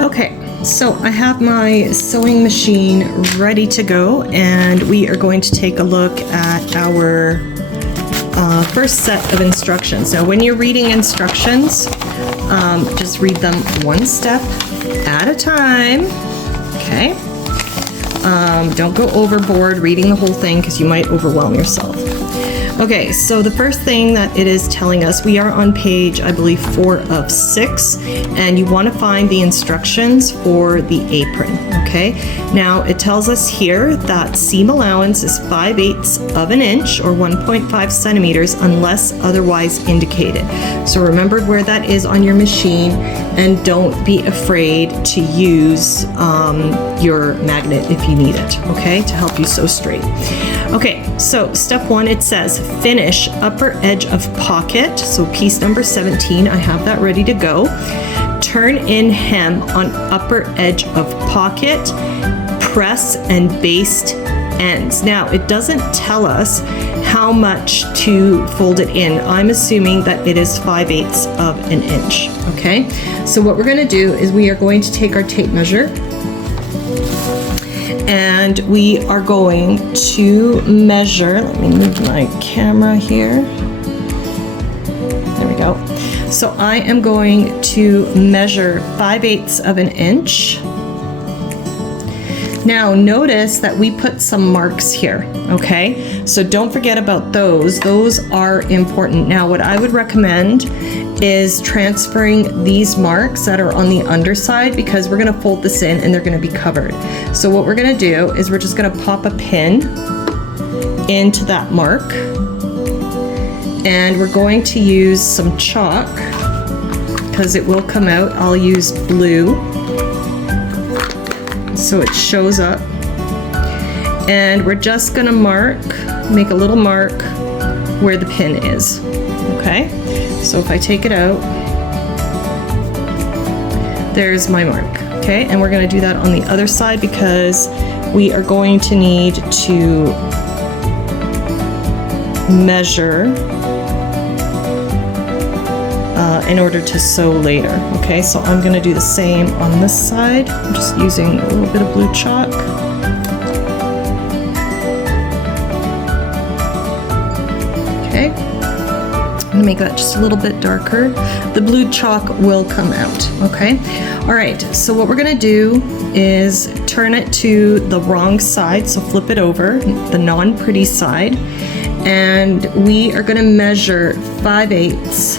Okay, so I have my sewing machine ready to go, and we are going to take a look at our first set of instructions. Now, when you're reading instructions, just read them one step at a time, okay? Don't go overboard reading the whole thing because you might overwhelm yourself. Okay, so the first thing that it is telling us, we are on page, I believe, 4 of 6, and you want to find the instructions for the apron, okay? Now, it tells us here that seam allowance is 5/8 of an inch or 1.5 centimeters unless otherwise indicated. So remember where that is on your machine, and don't be afraid to use your magnet if you need it, okay, to help you sew straight. Okay, so step 1, it says finish upper edge of pocket, so piece number 17, I have that ready to go. Turn in hem on upper edge of pocket, press and baste ends. Now, it doesn't tell us how much to fold it in. I'm assuming that it is 5/8 of an inch, okay? So what we're gonna do is we are going to take our tape measure, and we are going to measure, let me move my camera here. There we go. So I am going to measure 5/8 of an inch. Now notice that we put some marks here, okay? So don't forget about those. Those are important. Now what I would recommend is transferring these marks that are on the underside, because we're gonna fold this in and they're gonna be covered. So what we're gonna do is we're just gonna pop a pin into that mark, and we're going to use some chalk because it will come out. I'll use blue so it shows up, and we're just gonna make a little mark where the pin is, okay? So if I take it out, there's my mark, okay? And we're gonna do that on the other side because we are going to need to measure in order to sew later, okay? So I'm gonna do the same on this side. I'm just using a little bit of blue chalk. Okay. I'm gonna make that just a little bit darker. The blue chalk will come out, okay? All right, so what we're gonna do is turn it to the wrong side, so flip it over, the non-pretty side, and we are gonna measure 5/8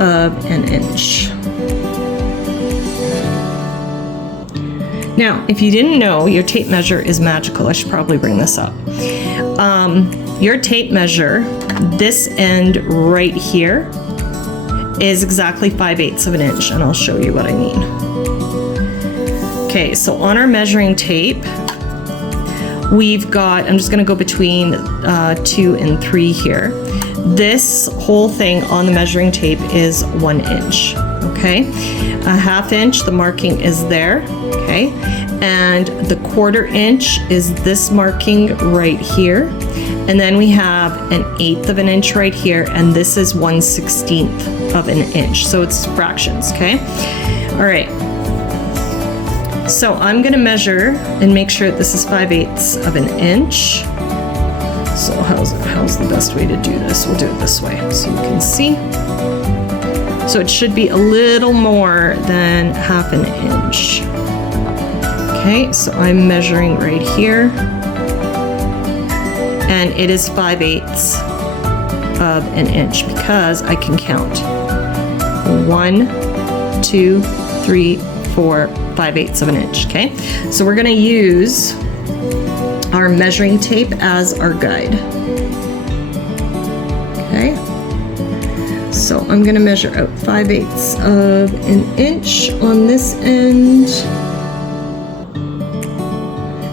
of an inch. Now, if you didn't know, your tape measure is magical. I should probably bring this up. Your tape measure, this end right here, is exactly 5/8 of an inch, and I'll show you what I mean. Okay, so on our measuring tape, we've got, I'm just gonna go between 2 and 3 here. This whole thing on the measuring tape is 1 inch, okay? A 1/2 inch, the marking is there, okay? And the 1/4 inch is this marking right here. And then we have an 1/8 of an inch right here, and this is 1/16 of an inch. So it's fractions, okay? All right. So I'm gonna measure and make sure this is 5/8 of an inch. So how's the best way to do this? We'll do it this way so you can see. So it should be a little more than 1/2 an inch. Okay, so I'm measuring right here, and it is 5/8 of an inch because I can count 1, 2, 3, 4, 5/8 of an inch, okay? So we're gonna use our measuring tape as our guide. Okay, so I'm gonna measure out 5/8 of an inch on this end.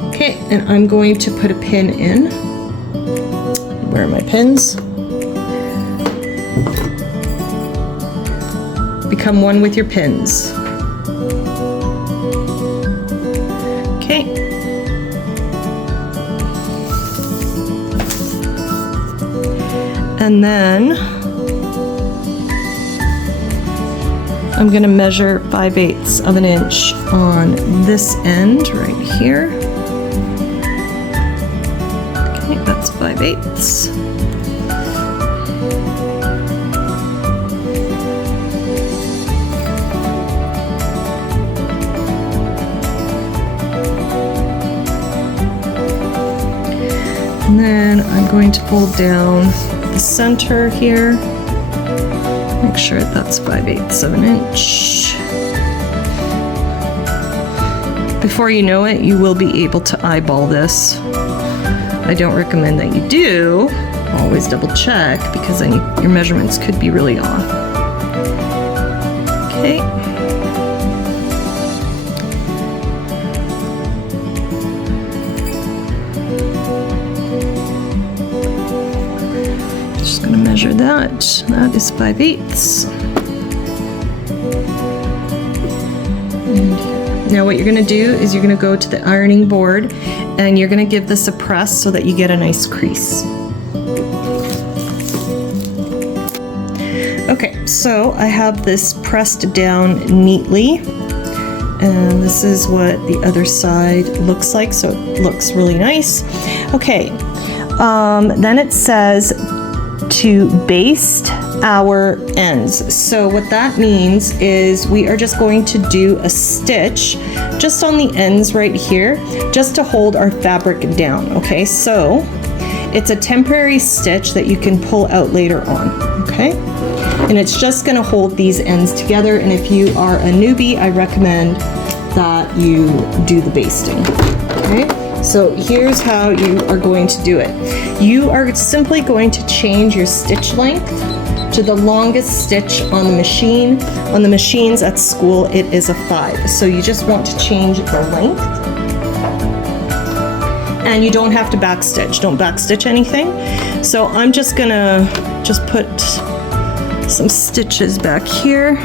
Okay, and I'm going to put a pin in. Where are my pins? Become one with your pins. Okay. And then I'm going to measure 5/8 of an inch on this end right here. Okay, that's 5/8. And then I'm going to fold down the center here. Make sure that's 5/8 of an inch. Before you know it, you will be able to eyeball this. I don't recommend that you do. Always double check, because then your measurements could be really off. Okay. Just gonna measure that. That is 5/8. Now what you're gonna do is you're gonna go to the ironing board and you're gonna give this a press so that you get a nice crease. Okay, so I have this pressed down neatly, and this is what the other side looks like, so it looks really nice. Okay, then it says to baste our ends. So what that means is we are just going to do a stitch just on the ends right here, just to hold our fabric down. Okay, so it's a temporary stitch that you can pull out later on. Okay, and it's just going to hold these ends together. And if you are a newbie, I recommend that you do the basting. Okay, so here's how you are going to do it. You are simply going to change your stitch length to the longest stitch on the machine. On the machines at school, it is a 5. So you just want to change the length. And you don't have to backstitch. Don't backstitch anything. So I'm just gonna put some stitches back here.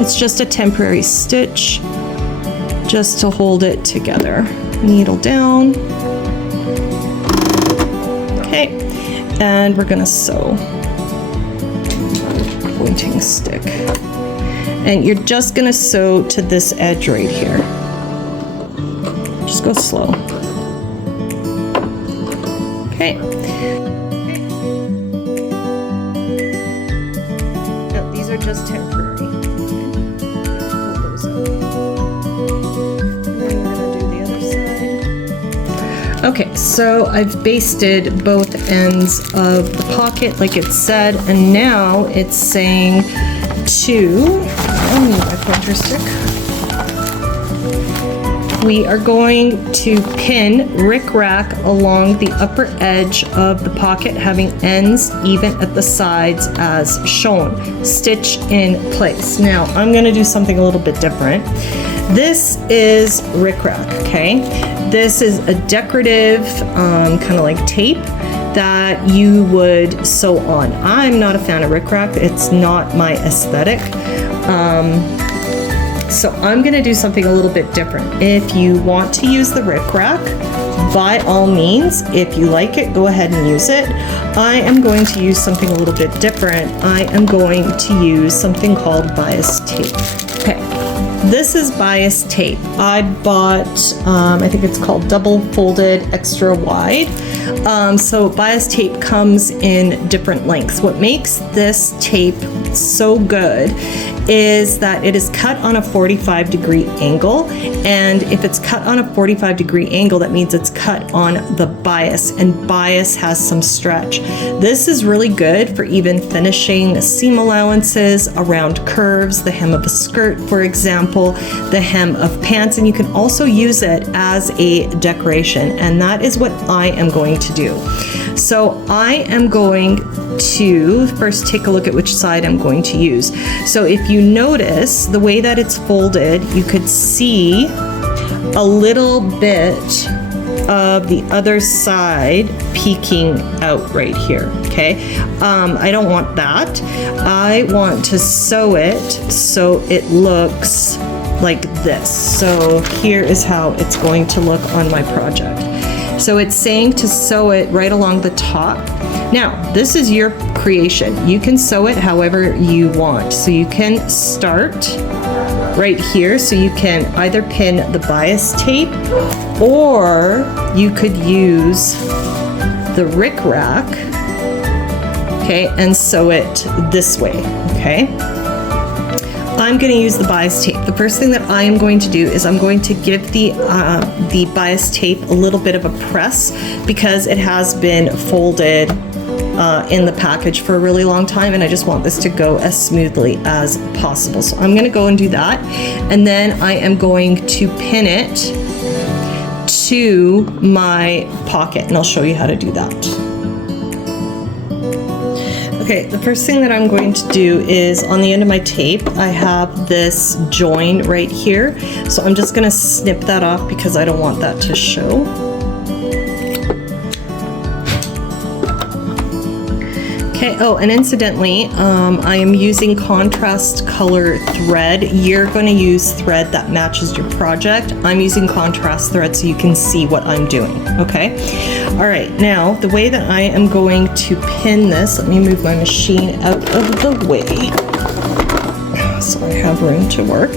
It's just a temporary stitch, just to hold it together. Needle down. Okay, and we're gonna sew. Pointing stick. And you're just gonna sew to this edge right here. Just go slow. Okay. No, these are just temporary. Pull those up. And then we're gonna do the other side. Okay, so I've basted both ends of the pocket like it said, and now it's saying to, I need my pointer stick. We are going to pin rickrack along the upper edge of the pocket, having ends even at the sides as shown. Stitch in place. Now, I'm going to do something a little bit different. This is rickrack, okay? This is a decorative kind of like tape that you would sew on. I'm not a fan of rickrack. It's not my aesthetic. So I'm gonna do something a little bit different. If you want to use the rickrack, by all means, if you like it, go ahead and use it. I am going to use something a little bit different. I am going to use something called bias tape. Okay, this is bias tape. I bought, I think it's called double folded extra wide. So bias tape comes in different lengths. What makes this tape so good is that it is cut on a 45-degree angle, and if it's cut on a 45-degree angle, that means it's cut on the bias, and bias has some stretch. This is really good for even finishing seam allowances around curves, the hem of a skirt, for example, the hem of pants, and you can also use it as a decoration, and that is what I am going to do. So I am going to first take a look at which side I'm going to use. So if you notice the way that it's folded, you could see a little bit of the other side peeking out right here, okay? I don't want that. I want to sew it so it looks like this. So here is how it's going to look on my project. So it's saying to sew it right along the top. Now, this is your creation. You can sew it however you want. So you can start right here. So you can either pin the bias tape, or you could use the rickrack, okay, and sew it this way, okay? I'm going to use the bias tape. The first thing that I am going to do is I'm going to give the bias tape a little bit of a press, because it has been folded in the package for a really long time, and I just want this to go as smoothly as possible. So I'm going to go and do that, and then I am going to pin it to my pocket, and I'll show you how to do that. Okay, the first thing that I'm going to do is on the end of my tape, I have this join right here. So I'm just gonna snip that off because I don't want that to show. Okay, oh, and incidentally, I am using contrast color thread. You're going to use thread that matches your project. I'm using contrast thread so you can see what I'm doing, okay? All right, now the way that I am going to pin this, let me move my machine out of the way so I have room to work.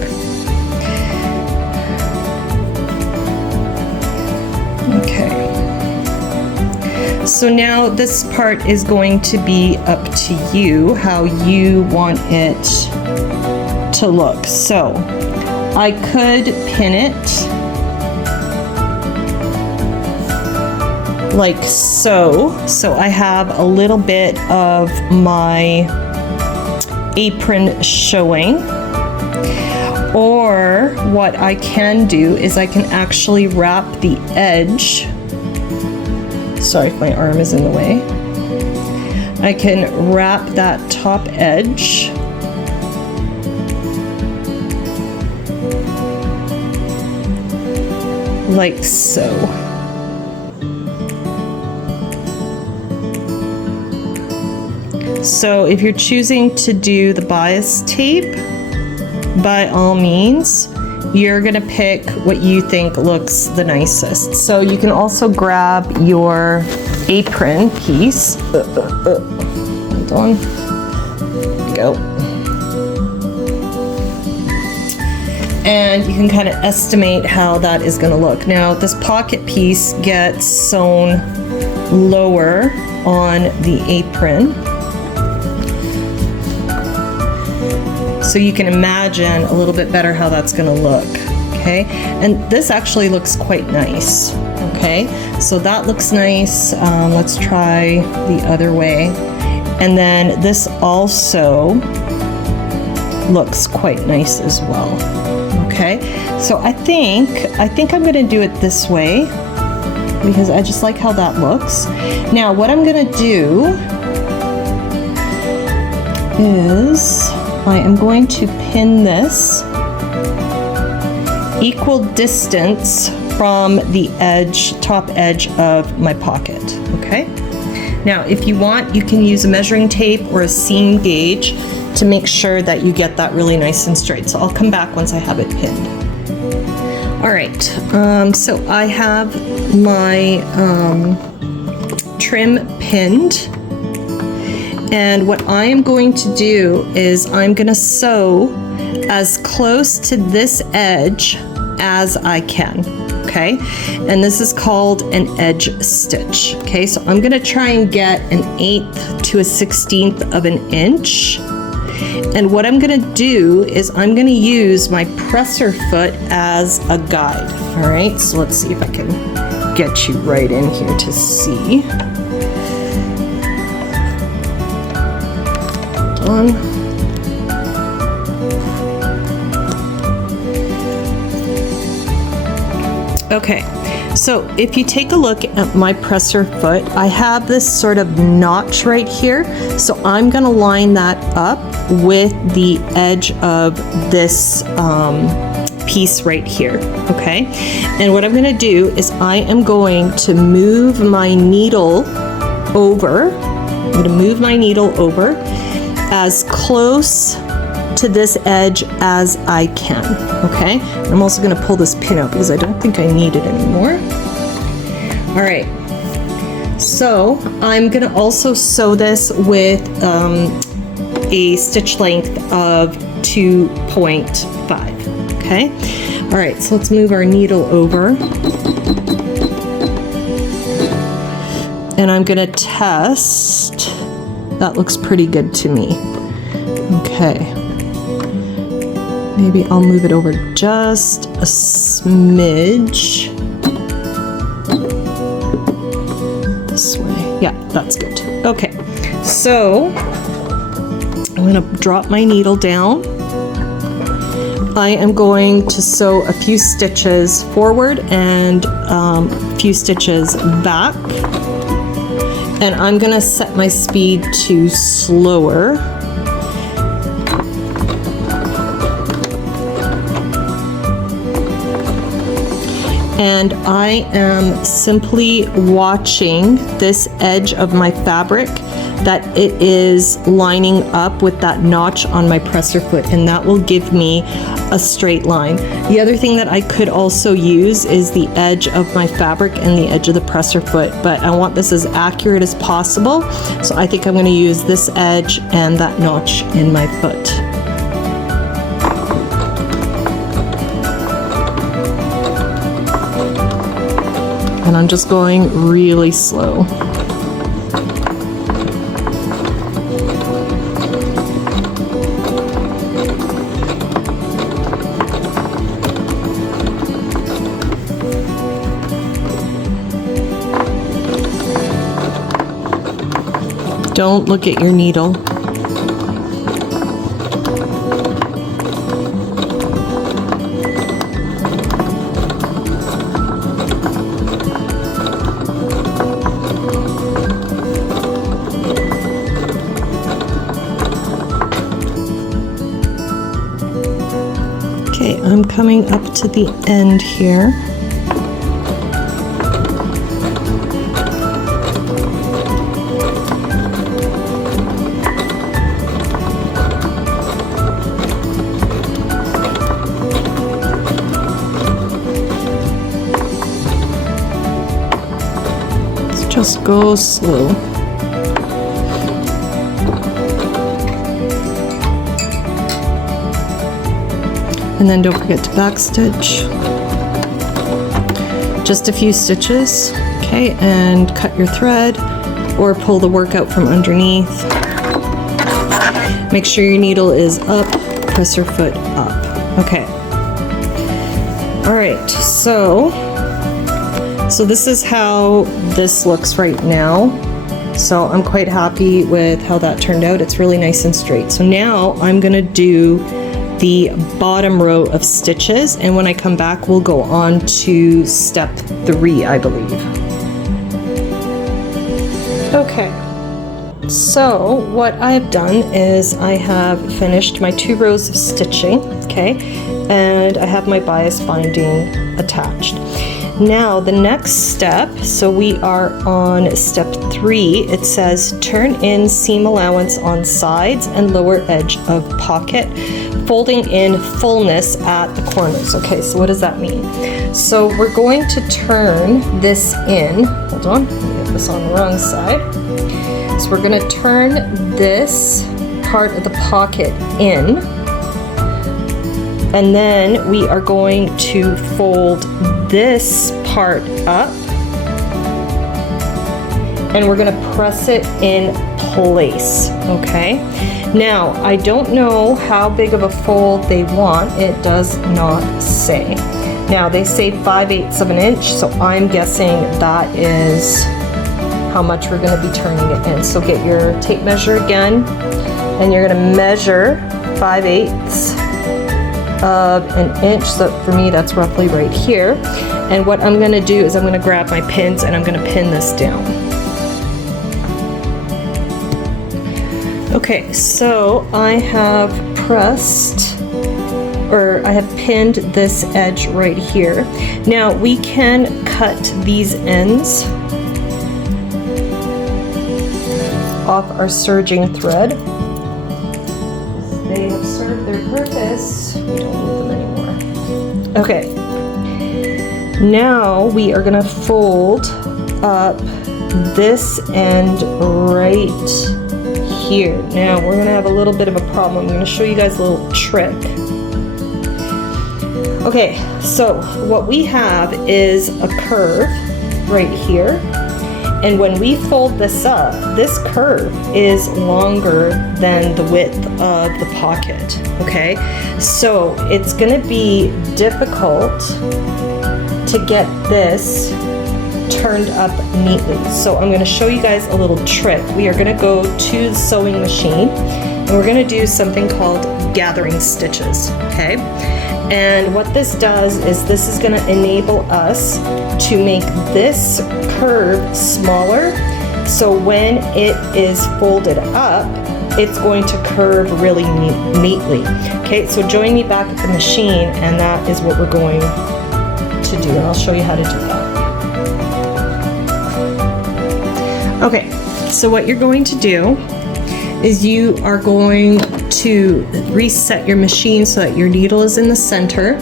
Okay. So now this part is going to be up to you, how you want it to look. So I could pin it like so. So I have a little bit of my apron showing. Or what I can do is I can actually wrap the edge. Sorry if my arm is in the way. I can wrap that top edge like so. So if you're choosing to do the bias tape, by all means, you're gonna pick what you think looks the nicest. So you can also grab your apron piece. Hold on. There we go. And you can kind of estimate how that is gonna look. Now, this pocket piece gets sewn lower on the apron. So you can imagine a little bit better how that's gonna look, okay? And this actually looks quite nice, okay? So that looks nice. Let's try the other way. And then this also looks quite nice as well, okay? So I think I'm gonna do it this way because I just like how that looks. Now, what I'm gonna do is I am going to pin this equal distance from the edge, top edge of my pocket, okay? Now, if you want, you can use a measuring tape or a seam gauge to make sure that you get that really nice and straight. So I'll come back once I have it pinned. All right, so I have my trim pinned. And what I am going to do is I'm going to sew as close to this edge as I can, okay? And this is called an edge stitch, okay? So I'm going to try and get an 1/8 to a 1/16 of an inch. And what I'm going to do is I'm going to use my presser foot as a guide, all right? So let's see if I can get you right in here to see. On. Okay, so if you take a look at my presser foot, I have this sort of notch right here. So I'm gonna line that up with the edge of this piece right here, okay? And what I'm gonna do is I am going to move my needle over. I'm gonna move my needle over as close to this edge as I can, okay? I'm also gonna pull this pin out because I don't think I need it anymore. All right. So I'm gonna also sew this with a stitch length of 2.5. Okay. All right. So let's move our needle over. And I'm gonna test. That looks pretty good to me. Okay. Maybe I'll move it over just a smidge. This way. Yeah, that's good. Okay. So I'm gonna drop my needle down. I am going to sew a few stitches forward and a few stitches back. And I'm gonna set my speed to slower. And I am simply watching this edge of my fabric that it is lining up with that notch on my presser foot, and that will give me a straight line. The other thing that I could also use is the edge of my fabric and the edge of the presser foot, but I want this as accurate as possible, so I think I'm going to use this edge and that notch in my foot. And I'm just going really slow. Don't look at your needle. Okay, I'm coming up to the end here. Just go slow. And then don't forget to backstitch. Just a few stitches, okay, and cut your thread or pull the work out from underneath. Make sure your needle is up, press your foot up. Okay. All right, so this is how this looks right now. So I'm quite happy with how that turned out. It's really nice and straight. So now I'm gonna do the bottom row of stitches, and when I come back we'll go on to step 3, I believe. Okay, so what I've done is I have finished my 2 rows of stitching, okay, and I have my bias binding attached. Now the next step, so we are on step 3, it says turn in seam allowance on sides and lower edge of pocket, folding in fullness at the corners. Okay, so what does that mean? So we're going to turn this in, hold on, let me get this on the wrong side. So we're going to turn this part of the pocket in, and then we are going to fold this part up, and we're going to press it in place, okay? Now, I don't know how big of a fold they want. It does not say. Now, they say 5/8 of an inch, so I'm guessing that is how much we're going to be turning it in. So get your tape measure again, and you're going to measure 5/8 of an inch. So for me, that's roughly right here. And what I'm going to do is I'm going to grab my pins and I'm going to pin this down. Okay, so I have pressed, or I have pinned this edge right here. Now we can cut these ends off our serging thread. They have served their purpose. We don't need them anymore. Okay, now we are going to fold up this end right here. Now we're gonna have a little bit of a problem. I'm gonna show you guys a little trick. Okay, so what we have is a curve right here. And when we fold this up, this curve is longer than the width of the pocket, okay? So it's gonna be difficult to get this turned up neatly. So I'm gonna show you guys a little trick. We are gonna go to the sewing machine and we're gonna do something called gathering stitches, okay? And what this does is this is going to enable us to make this curve smaller. So when it is folded up, it's going to curve really neatly. Okay, so join me back at the machine and that is what we're going to do. And I'll show you how to do that. Okay, so what you're going to do is you are going to reset your machine so that your needle is in the center,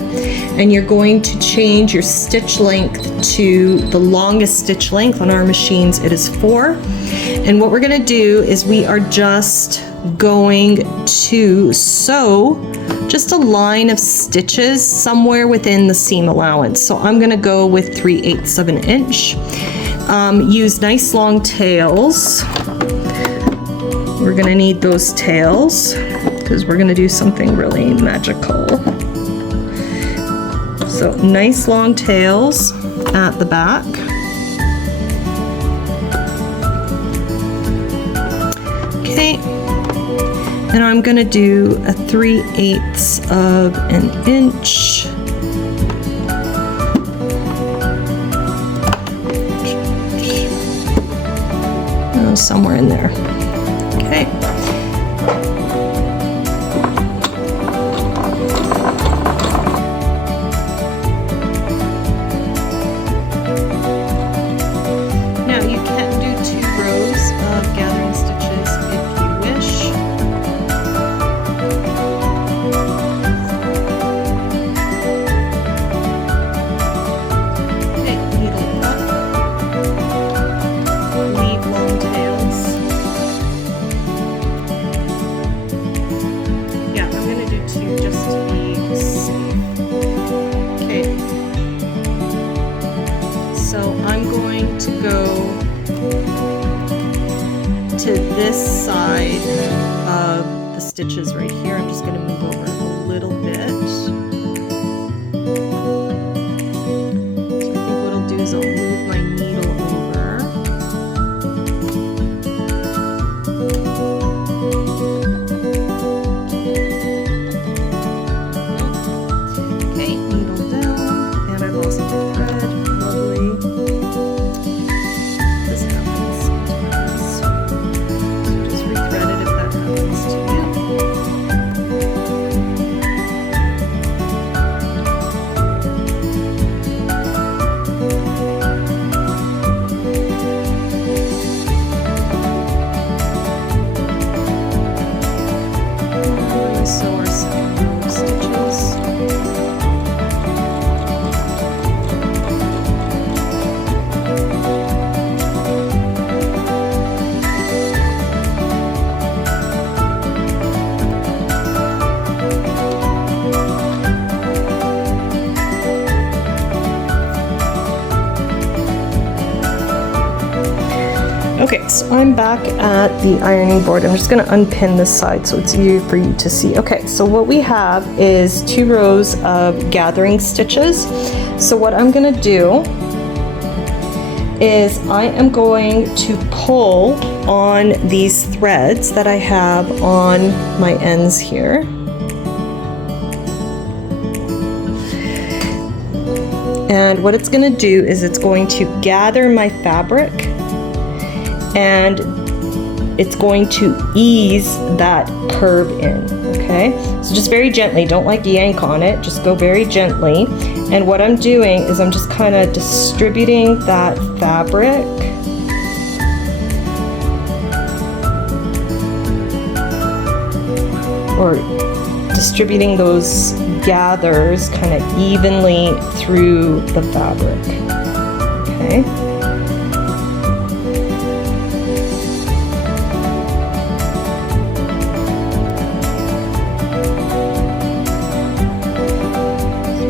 and you're going to change your stitch length to the longest stitch length. On our machines it is 4, and what we're going to do is we are just going to sew just a line of stitches somewhere within the seam allowance. So I'm going to go with 3/8 of an inch. Use nice long tails. We're gonna need those tails because we're gonna do something really magical. So nice long tails at the back. Okay, and I'm gonna do a 3/8 of an inch. Oh, somewhere in there. Okay. Now you can do 2 rows of gathering stitches if you wish. Okay, needle up. Leave long tails. Just to be safe. Okay. So I'm going to go to this side of the stitches right here. I'm just going to move over a little bit. So I think what I'll do is I'll move my needle over. Okay, so I'm back at the ironing board. I'm just going to unpin this side so it's easier for you to see. Okay, so what we have is 2 rows of gathering stitches. So what I'm going to do is I am going to pull on these threads that I have on my ends here. And what it's going to do is it's going to gather my fabric and it's going to ease that curve in, okay? So just very gently, don't like yank on it, just go very gently. And what I'm doing is I'm just kind of distributing that fabric or distributing those gathers kind of evenly through the fabric, okay?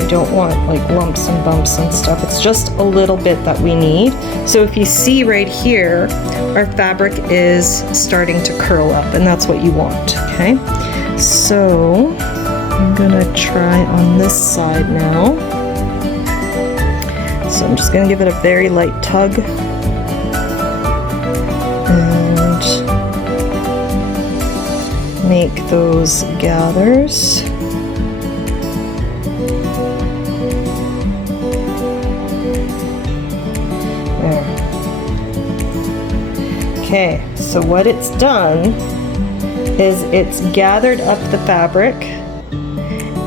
don't want like lumps and bumps and stuff. It's just a little bit that we need. So if you see right here, our fabric is starting to curl up, and that's what you want, okay? So I'm gonna try on this side now. So I'm just gonna give it a very light tug. And make those gathers. There. Okay, so what it's done is it's gathered up the fabric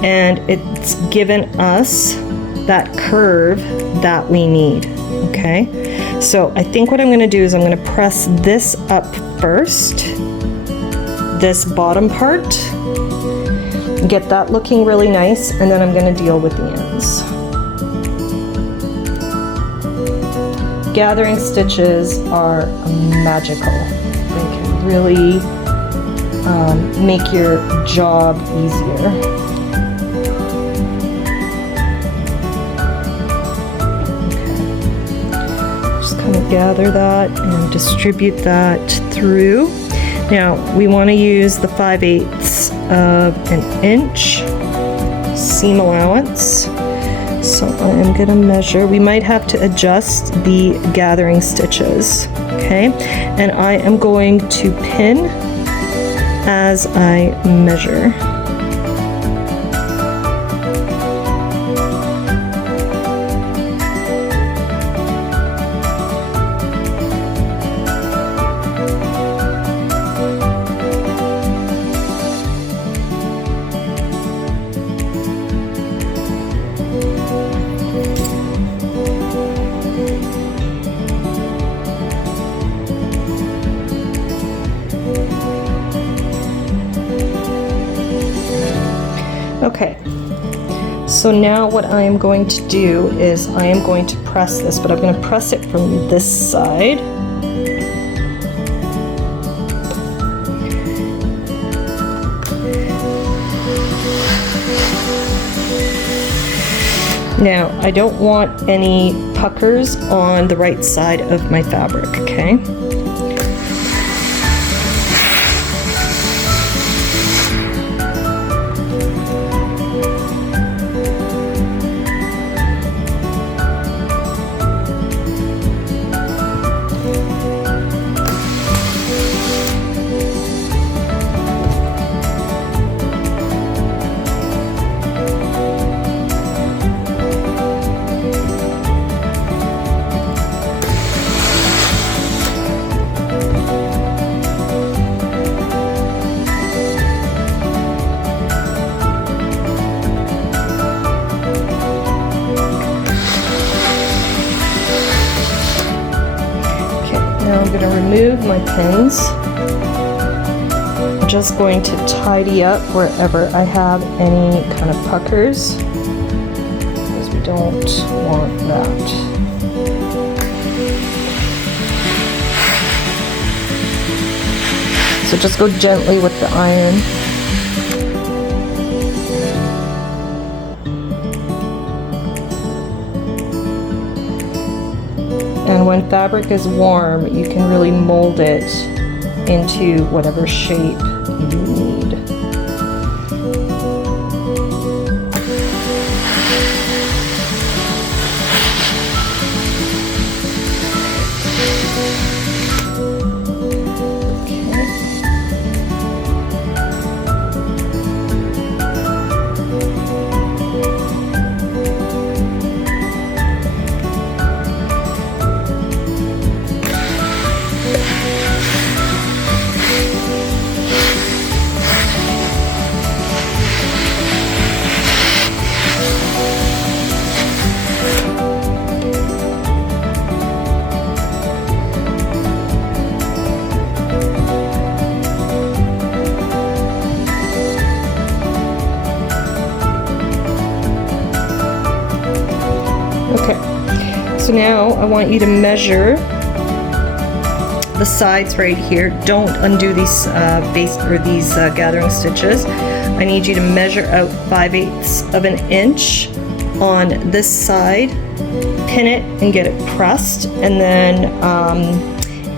and it's given us that curve that we need, okay? So I think what I'm gonna do is I'm gonna press this up first, this bottom part, get that looking really nice, and then I'm gonna deal with the ends. Gathering stitches are magical. They can really make your job easier. Gather that and distribute that through. Now we want to use the 5/8 of an inch seam allowance. So I am going to measure. We might have to adjust the gathering stitches, okay? And I am going to pin as I measure. Okay, so now what I am going to do is I am going to press this, but I'm going to press it from this side. Now, I don't want any puckers on the right side of my fabric, okay? Now I'm going to remove my pins. I'm just going to tidy up wherever I have any kind of puckers, because we don't want that. So just go gently with the iron. And when fabric is warm, you can really mold it into whatever shape you need. Okay, so now I want you to measure the sides right here. Don't undo these gathering stitches. I need you to measure out 5/8 of an inch on this side, pin it and get it pressed, and then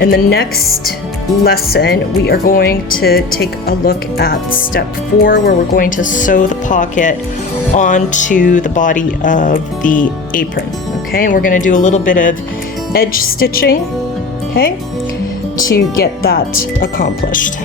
in the next lesson we are going to take a look at step 4, where we're going to sew the pocket onto the body of the apron. Okay, and we're going to do a little bit of edge stitching, okay, to get that accomplished.